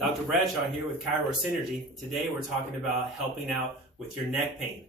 Dr. Bradshaw here with Chirocynergy. Today we're talking about helping out with your neck pain.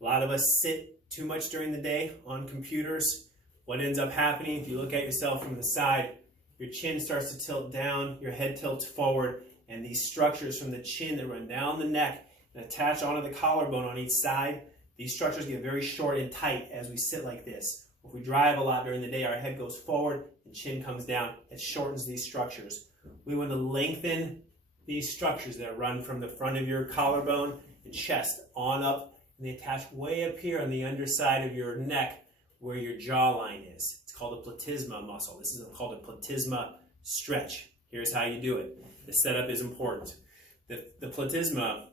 A lot of us sit too much during the day on computers. What ends up happening, if you look at yourself from the side, your chin starts to tilt down, your head tilts forward, and these structures from the chin that run down the neck and attach onto the collarbone on each side, these structures get very short and tight as we sit like this. If we drive a lot during the day, our head goes forward and chin comes down. It shortens these structures. We want to lengthen these structures that run from the front of your collarbone and chest on up, and they attach way up here on the underside of your neck where your jawline is. It's called the platysma muscle. This is called a platysma stretch. Here's how you do it. The setup is important. The platysma,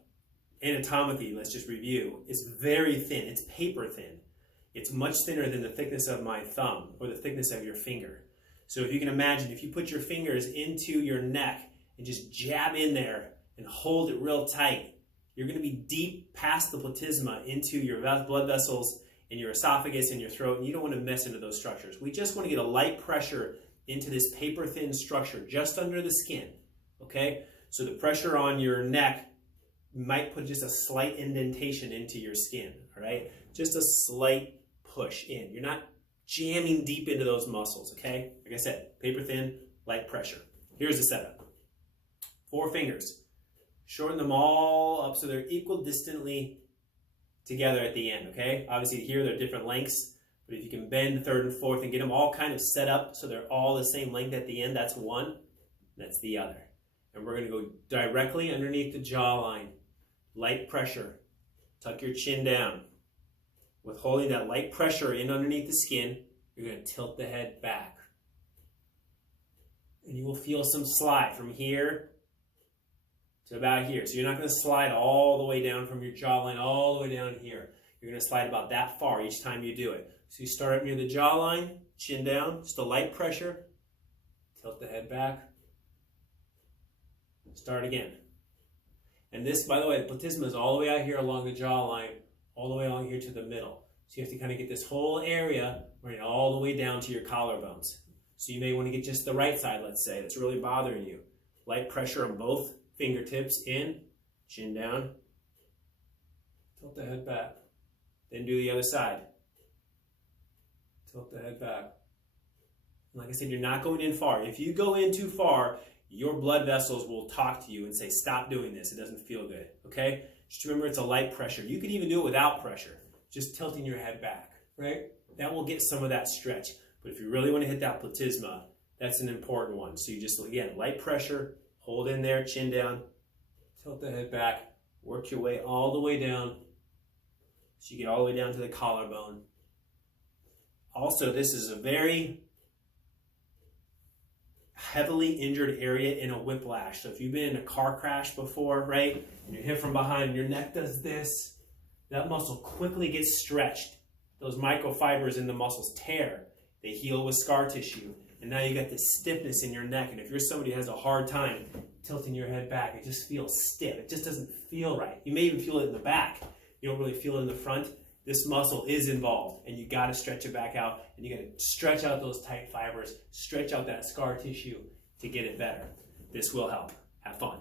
anatomically, let's just review, is very thin. It's paper thin. It's much thinner than the thickness of my thumb or the thickness of your finger. So if you can imagine, if you put your fingers into your neck and just jab in there and hold it real tight, you're going to be deep past the platysma into your blood vessels and your esophagus and your throat, and you don't want to mess into those structures. We just want to get a light pressure into this paper-thin structure just under the skin, okay? So the pressure on your neck might put just a slight indentation into your skin, all right? Just a slight push in. You're not jamming deep into those muscles, okay? Like I said, paper thin, light pressure. Here's the setup. 4 fingers. Shorten them all up so they're equal distantly together at the end, okay? Obviously here they're different lengths, but if you can bend third and fourth and get them all kind of set up so they're all the same length at the end, that's one, that's the other. And we're gonna go directly underneath the jawline. Light pressure. Tuck your chin down. With holding that light pressure in underneath the skin, you're going to tilt the head back. And you will feel some slide from here to about here. So you're not going to slide all the way down from your jawline all the way down here. You're going to slide about that far each time you do it. So you start up near the jawline, chin down, just a light pressure, tilt the head back, start again. And this, by the way, the platysma is all the way out here along the jawline, all the way along here to the middle. So you have to kind of get this whole area right all the way down to your collarbones. So you may want to get just the right side, let's say, that's really bothering you. Light pressure on both fingertips in, chin down, tilt the head back. Then do the other side. Tilt the head back. And like I said, you're not going in far. If you go in too far, your blood vessels will talk to you and say, stop doing this, it doesn't feel good, okay? Just remember it's a light pressure. You could even do it without pressure, just tilting your head back, right? That will get some of that stretch. But if you really want to hit that platysma, that's an important one. So you just, again, light pressure, hold in there, chin down, tilt the head back, work your way all the way down so you get all the way down to the collarbone. Also, this is a very heavily injured area in a whiplash. So if you've been in a car crash before, right, and you're hit from behind and your neck does this, that muscle quickly gets stretched. Those microfibers in the muscles tear. They heal with scar tissue. And now you got this stiffness in your neck. And if you're somebody who has a hard time tilting your head back, it just feels stiff. It just doesn't feel right. You may even feel it in the back. You don't really feel it in the front. This muscle is involved, and you got to stretch it back out, and you got to stretch out those tight fibers, stretch out that scar tissue to get it better. This will help. Have fun.